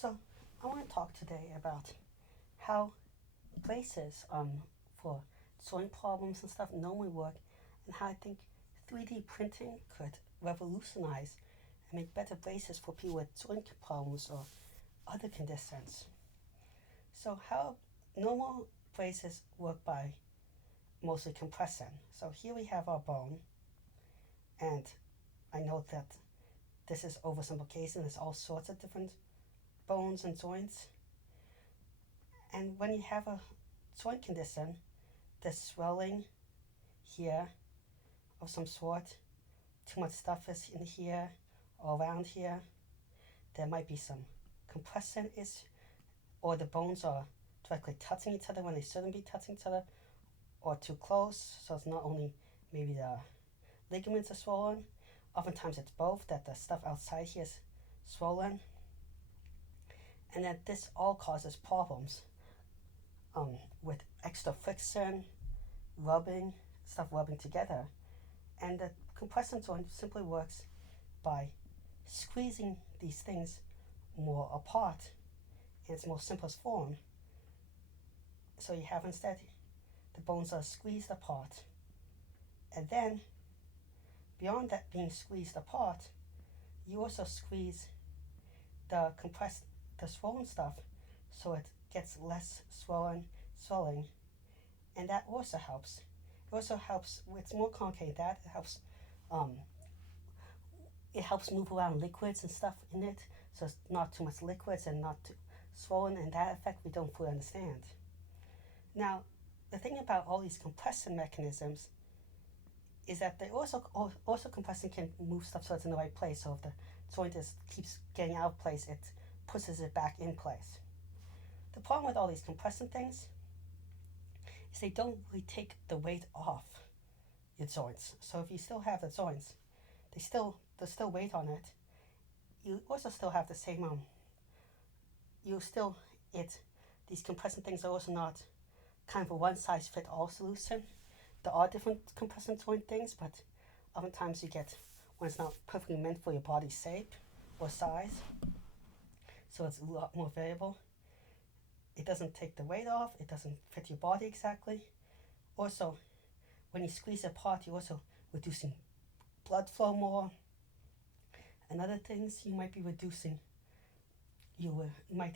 So I want to talk today about how braces for joint problems and stuff normally work, and how I think 3D printing could revolutionize and make better braces for people with joint problems or other conditions. So how normal braces work by mostly compression. So here we have our bone, and I know that this is oversimplification. There's all sorts of different bones and joints. And when you have a joint condition, there's swelling here of some sort, too much stuff is in here or around here. There might be some compression is, or the bones are directly touching each other when they shouldn't be touching each other, or too close. So it's not only maybe the ligaments are swollen, oftentimes it's both, that the stuff outside here is swollen, and that this all causes problems with extra friction, rubbing, stuff rubbing together. And the compression joint simply works by squeezing these things more apart in its most simplest form. So you have instead the bones are squeezed apart, and then beyond that being squeezed apart, you also squeeze the swollen stuff so it gets less swelling, and that also helps. It also helps. It's more complicated than that. Um, it helps move around liquids and stuff in it, so it's not too much liquids and not too swollen. And that effect we don't fully understand. Now, the thing about all these compression mechanisms is that they also compression can move stuff so it's in the right place. So if the joint keeps getting out of place, it pushes it back in place. The problem with all these compression things is they don't really take the weight off your joints. So if you still have the joints, there's still weight on it. You also still have the same these compression things are also not kind of a one size fit all solution. There are different compression joint things, but oftentimes you get one that's not perfectly meant for your body's shape or size, so it's a lot more variable. It doesn't take the weight off, it doesn't fit your body exactly. Also, when you squeeze it apart, you're also reducing blood flow more, and other things you might be reducing. You might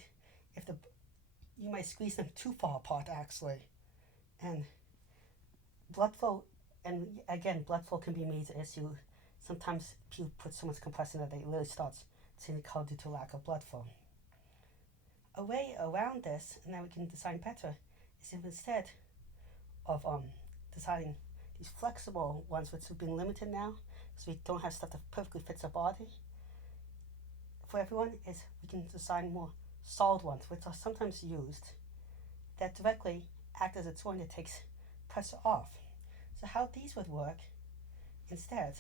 squeeze them too far apart actually, and blood flow. And again, blood flow can be a major issue. Sometimes people put so much compression that they literally start changing color due to lack of blood flow. A way around this, and that we can design better, is if instead of designing these flexible ones, which have been limited now, because we don't have stuff that perfectly fits our body, for everyone, is we can design more solid ones, which are sometimes used, that directly act as a joint that takes pressure off. So how these would work instead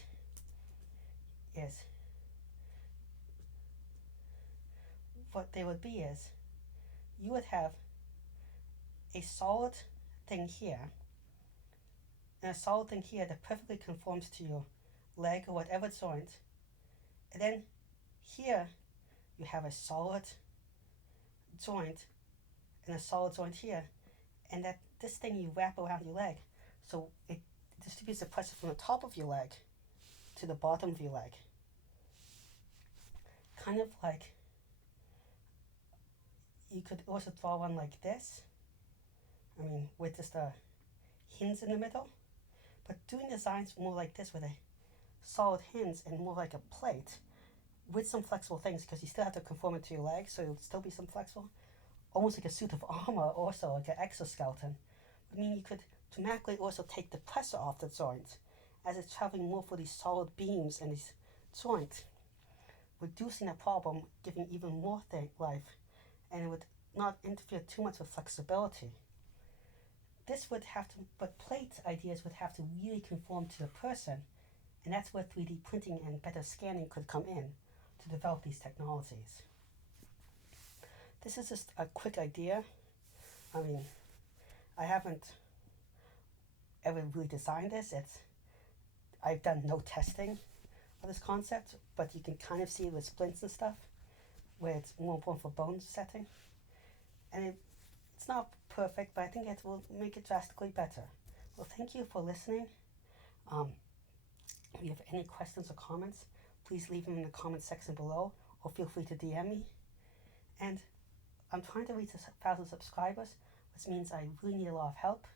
is, what they would be is, you would have a solid thing here, and a solid thing here that perfectly conforms to your leg or whatever joint, and then here you have a solid joint and a solid joint here, and that this thing you wrap around your leg, so it distributes the pressure from the top of your leg to the bottom of your leg, kind of like. You could also draw one like this, with just a hinge in the middle, but doing designs more like this with a solid hinge and more like a plate with some flexible things, because you still have to conform it to your leg, so it'll still be some flexible, almost like a suit of armor, also like an exoskeleton. You could dramatically also take the pressure off the joint as it's traveling more for these solid beams and these joints, reducing the problem, giving even more life, and it would not interfere too much with flexibility. This would have to, but plate ideas would have to really conform to the person, and that's where 3D printing and better scanning could come in to develop these technologies. This is just a quick idea. I haven't ever really designed this. I've done no testing of this concept, but you can kind of see it with splints and stuff, where it's more important for bone setting. And it's not perfect, but I think it will make it drastically better. Well, thank you for listening. Um, if you have any questions or comments, please leave them in the comment section below, or feel free to DM me. And I'm trying to reach 1,000 subscribers, which means I really need a lot of help.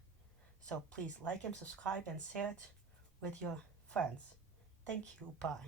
So please like and subscribe and share it with your friends. Thank you. Bye.